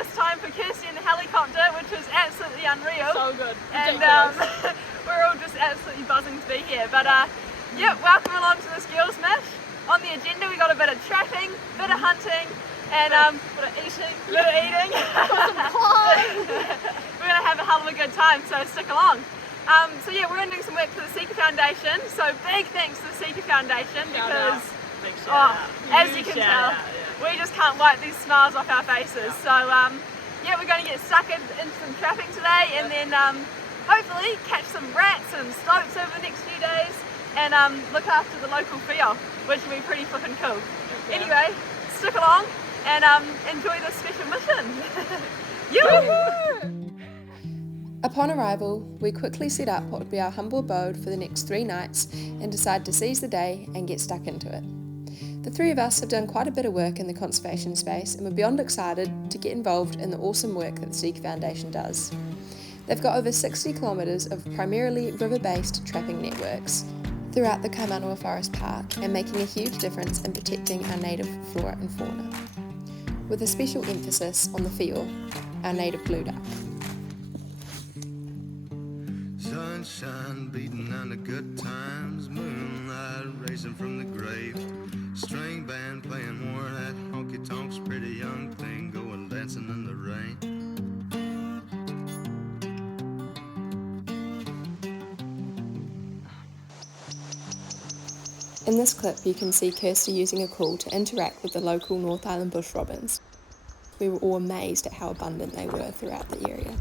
first time for Kirsty in the helicopter, which was absolutely unreal. So good. And we're all just absolutely buzzing to be here. But yeah, welcome along to this Girls Mash. On the agenda we got a bit of trapping, bit of hunting, and bit of eating. We're going to have a hell of a good time, so stick along. So yeah, we're going to do some work for the SIKA Foundation, so big thanks to the SIKA Foundation because, as you can tell, we just can't wipe these smiles off our faces. So yeah, we're going to get stuck into some trapping today, and then hopefully catch some rats and stoats over the next few days, and look after the local feel, which will be pretty flippin' cool. Anyway, stick along and enjoy this special mission. Upon arrival, we quickly set up what would be our humble abode for the next 3 nights and decide to seize the day and get stuck into it. The 3 of us have done quite a bit of work in the conservation space and we're beyond excited to get involved in the awesome work that the SIKA Foundation does. They've got over 60 kilometres of primarily river-based trapping networks throughout the Kaimanawa Forest Park and making a huge difference in protecting our native flora and fauna, with a special emphasis on the fiord, our native blue duck. Sunshine beating on the good times, moonlight racing from the grave, string band playing more of that honky-tonks, pretty young thing going dancing in the rain. In this clip you can see Kirsty using a call to interact with the local North Island bush robins. We were all amazed at how abundant they were throughout the area.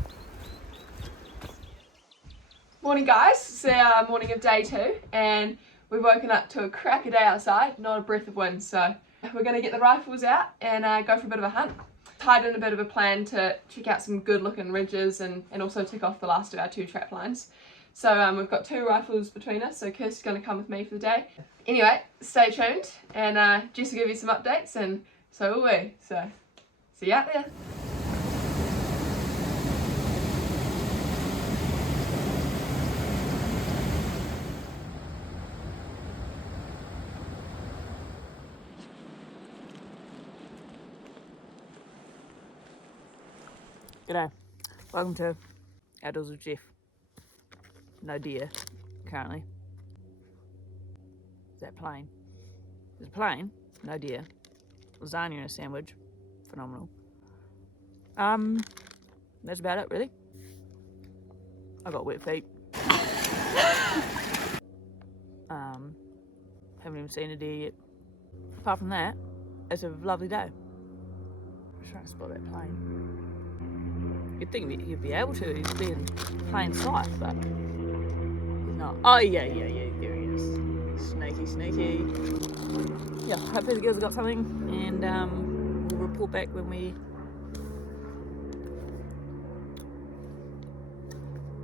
Morning guys, it's our morning of day 2 and we've woken up to a cracker day outside, not a breath of wind, so we're going to get the rifles out and go for a bit of a hunt. Tied in a bit of a plan to check out some good looking ridges and also tick off the last of our 2 trap lines. So we've got 2 rifles between us, so Kirsty's going to come with me for the day. Anyway, stay tuned and Jess will give you some updates and so will we, so see you out there. G'day, welcome to Outdoors with Jeff. No deer, currently. Is that plain? There's a plane, no deer. Lasagna and a sandwich, phenomenal. That's about it really. I got wet feet. Haven't even seen a deer yet. Apart from that, it's a lovely day. I'm trying to spot that plane. You'd think he'd be able to, he's being plain sight, but he's not. Oh yeah, there he is. Sneaky. Yeah, hopefully the girls have got something and we'll report back when we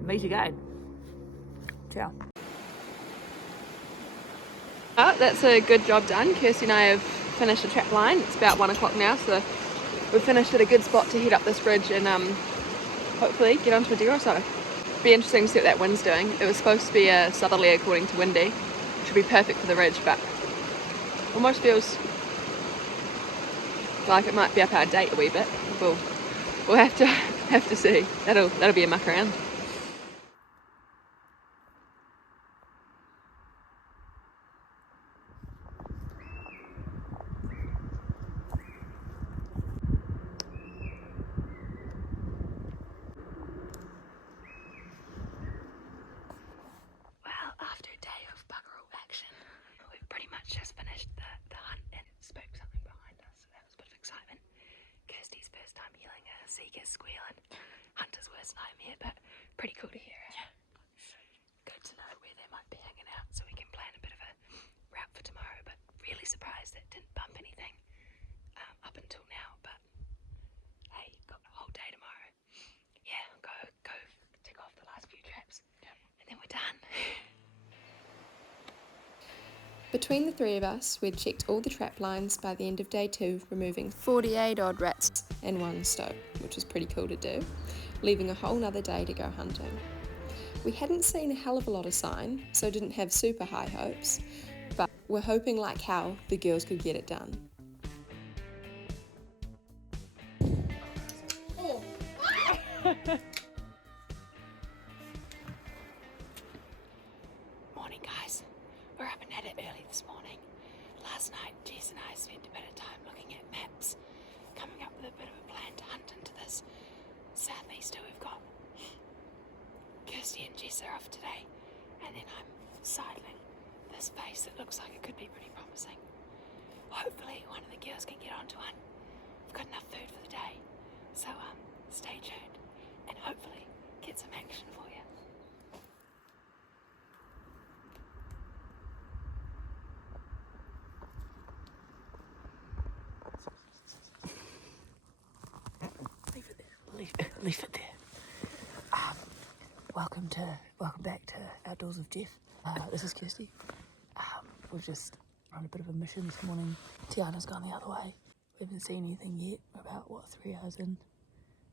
meet again. Ciao. That's a good job done. Kirsty and I have finished the trap line. It's about 1 o'clock now, so we've finished at a good spot to head up this ridge and hopefully get onto a deer or so. Be interesting to see what that wind's doing. It was supposed to be a southerly according to windy, which would be perfect for the ridge, but almost feels like it might be up our date a wee bit. We'll have to see. That'll be a muck around. Just finished the hunt and spoke something behind us, so that was a bit of excitement. Kirsty's first time hearing a SIKA squeal and Hunter's worst nightmare, but pretty cool to hear it. Yeah. Good to know where they might be hanging out so we can plan a bit of a route for tomorrow, but really surprised that it didn't bump anything up until now, but hey, got the whole day tomorrow. Yeah, go tick off the last few traps and then we're done. Between the 3 of us, we'd checked all the trap lines by the end of day 2, removing 48 odd rats and 1 stoat, which was pretty cool to do, leaving a whole nother day to go hunting. We hadn't seen a hell of a lot of sign, so didn't have super high hopes, but we're hoping like hell the girls could get it done. Morning guys, we're up and at it early this morning. Last night Jess and I spent a bit of time looking at maps, coming up with a bit of a plan to hunt into this southeaster we've got. Kirsty and Jess are off today, and then I'm sidling this space that looks like it could be pretty promising. Hopefully one of the girls can get onto one. We've got enough food for the day, so stay tuned and hopefully get some action for you. Leave it there. Welcome back to Outdoors with Jeff. This is Kirsty. We've just run a bit of a mission this morning. Tiana's gone the other way. We haven't seen anything yet. We're about 3 hours in,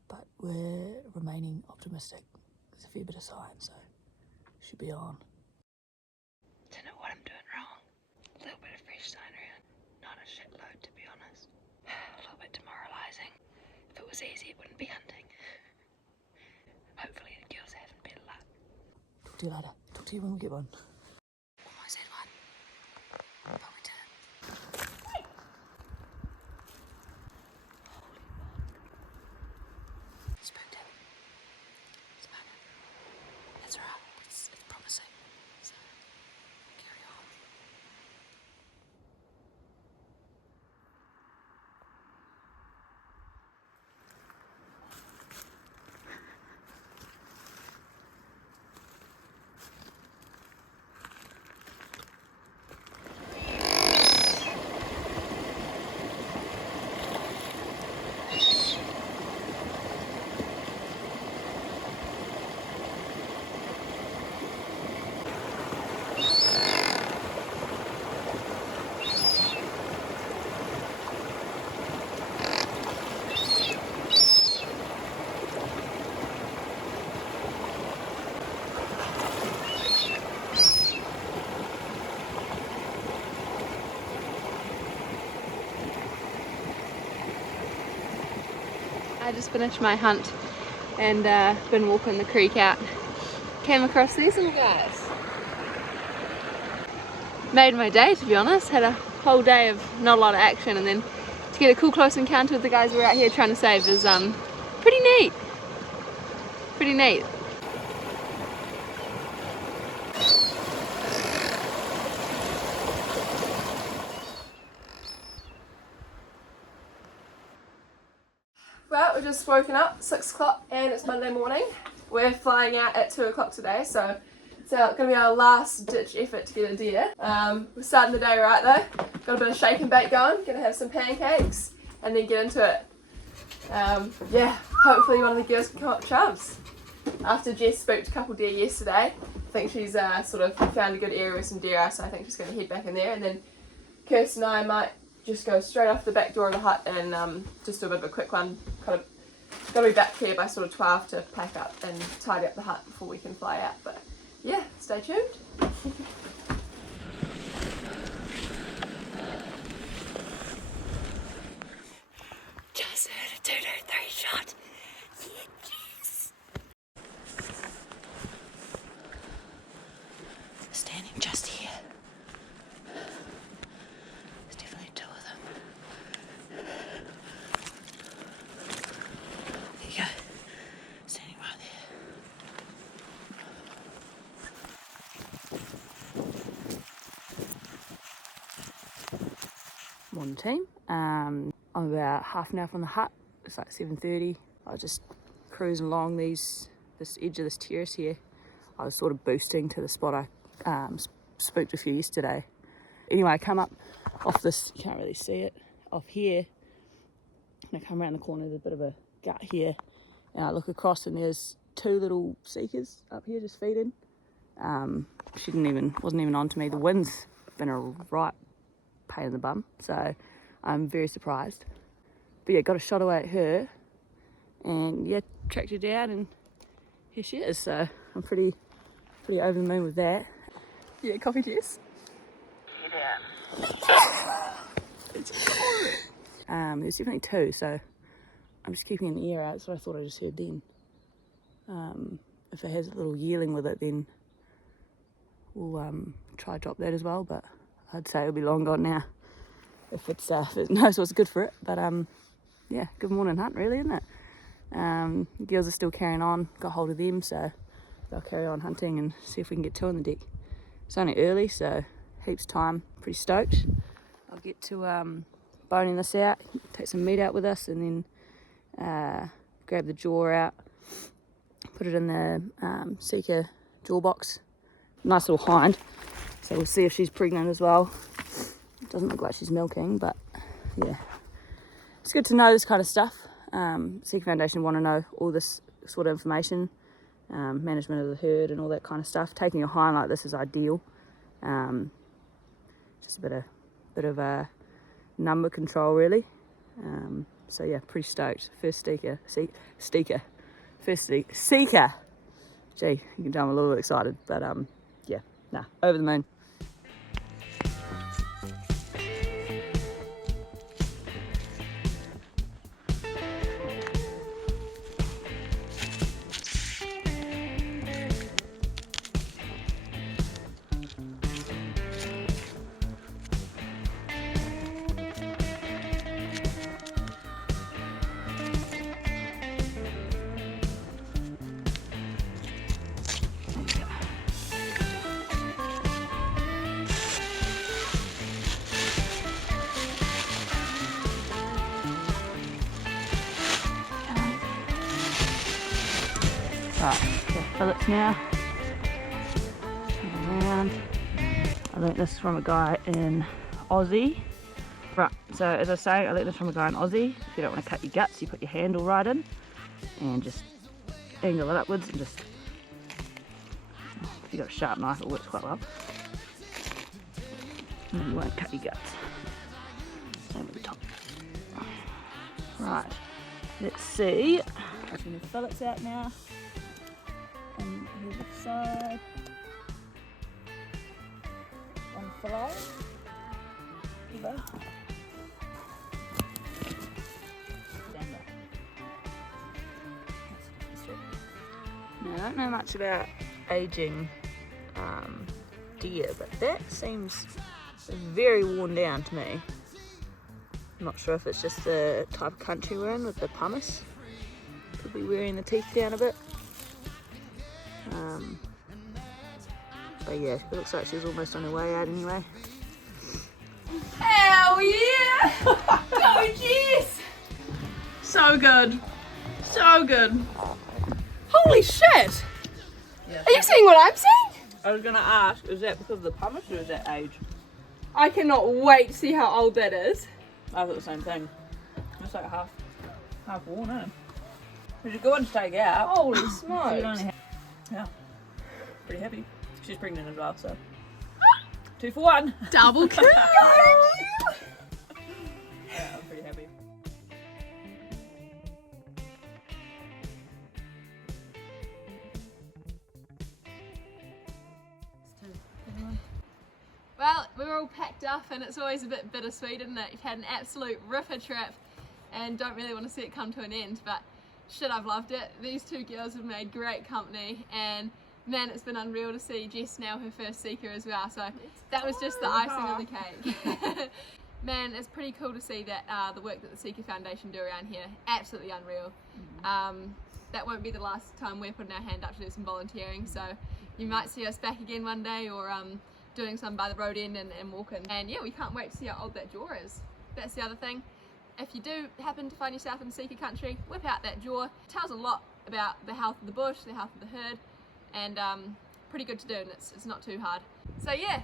but we're remaining optimistic. There's a fair bit of science, so should be on. Don't know what I'm doing wrong. A little bit of fresh sign around. Not a shitload, to be honest. A little bit demoralising. If it was easy, it wouldn't be hunting. Hopefully the girls are having better luck. Talk to you later. Talk to you when we get one. Almost had one. But we didn't. Holy fuck. Spooked him. It's about it. That's alright. It's promising. So, carry on. I just finished my hunt and been walking the creek out. Came across these little guys. Made my day, to be honest. Had a whole day of not a lot of action, and then to get a cool close encounter with the guys we're out here trying to save is pretty neat. Pretty neat. Well, we've just woken up, 6 o'clock, and it's Monday morning. We're flying out at 2 o'clock today, so it's going to be our last ditch effort to get a deer. We're starting the day right though. Got a bit of shake and bake going, going to have some pancakes, and then get into it. Yeah, hopefully one of the girls can come up chubs. After Jess spooked a couple deer yesterday, I think she's sort of found a good area with some deer are, so I think she's going to head back in there, and then Kirsten and I might just go straight off the back door of the hut and just do a bit of a quick one. Kind of got to be back here by sort of 12 to pack up and tidy up the hut before we can fly out. But yeah, stay tuned. Just heard a 2-2-3 shot. Yes. Standing just here. There's definitely 2 of them. There you go. Standing right there. Morning team. I'm about half an hour from the hut. It's like 7:30. I was just cruising along this edge of this terrace here. I was sort of boosting to the spot I spooked a few yesterday. Anyway, I come up off this, you can't really see it, off here, and I come around the corner, there's a bit of a gut here, and I look across and there's 2 little SIKAs up here just feeding. She wasn't even on to me. The wind's been a right pain in the bum, so I'm very surprised. But yeah, got a shot away at her, and yeah, tracked her down, and here she is. So I'm pretty over the moon with that. Yeah, coffee juice. There's definitely 2, so I'm just keeping an ear out. That's what I thought I just heard then. If it has a little yearling with it, then we'll try drop that as well, but I'd say it'll be long gone now if it knows what's good for it. But yeah, good morning hunt really, isn't it? The girls are still carrying on, got hold of them, so they'll carry on hunting and see if we can get two on the deck. It's only early, so heaps time, pretty stoked. I'll get to boning this out, take some meat out with us, and then grab the jaw out, put it in the SIKA jaw box. Nice little hind, so we'll see if she's pregnant as well. It doesn't look like she's milking, but yeah, it's good to know this kind of stuff. SIKA Foundation want to know all this sort of information, management of the herd and all that kind of stuff. Taking a hind like this is ideal. Just a bit of a number control really. So yeah, pretty stoked. First SIKA. Gee, you can tell I'm a little bit excited, but yeah, over the moon. Right, fillets now. Around. I learnt this from a guy in Aussie. Right, so as I say, I learnt this from a guy in Aussie. If you don't want to cut your guts, you put your handle right in and just angle it upwards and just, if you've got a sharp knife, it works quite well. And then you won't cut your guts. Same with the top. Right, let's see. Taking the fillets out now. And here's the side. One fillet. Now, I don't know much about aging deer, but that seems very worn down to me. I'm not sure if it's just the type of country we're in with the pumice. Could be wearing the teeth down a bit. But yeah, it looks like she's almost on her way out anyway. Hell yeah! Go Jess! So good. So good. Holy shit! Yeah. Are you seeing what I'm seeing? I was going to ask, is that because of the pumice or is that age? I cannot wait to see how old that is. I thought the same thing. It's like half worn, isn't it? Which is good one to take out. Holy smokes. Yeah. Pretty happy. She's pregnant as well, so 2 for 1. Double kill! Yeah, I'm pretty happy. Well, we're all packed up and it's always a bit bittersweet, isn't it? You've had an absolute ripper trip and don't really want to see it come to an end, but shit, I've loved it. These two girls have made great company and man, it's been unreal to see Jess now her first SIKA as well, so that was just the icing on the cake. Man, it's pretty cool to see that the work that the SIKA Foundation do around here, absolutely unreal. That won't be the last time we're putting our hand up to do some volunteering, so you might see us back again one day or doing some by the road end and walking. And yeah, we can't wait to see how old that jaw is. That's the other thing. If you do happen to find yourself in SIKA country, whip out that jaw. It tells a lot about the health of the bush, the health of the herd, and pretty good to do, and it's not too hard. So yeah,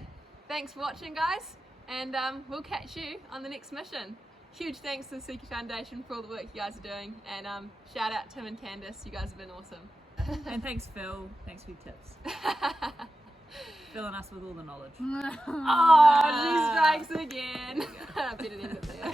thanks for watching guys, and we'll catch you on the next mission. Huge thanks to the SIKA Foundation for all the work you guys are doing, and shout out Tim and Candice, you guys have been awesome. And thanks Phil, thanks for your tips. Filling us with all the knowledge. Oh, she strikes again. Better end it there.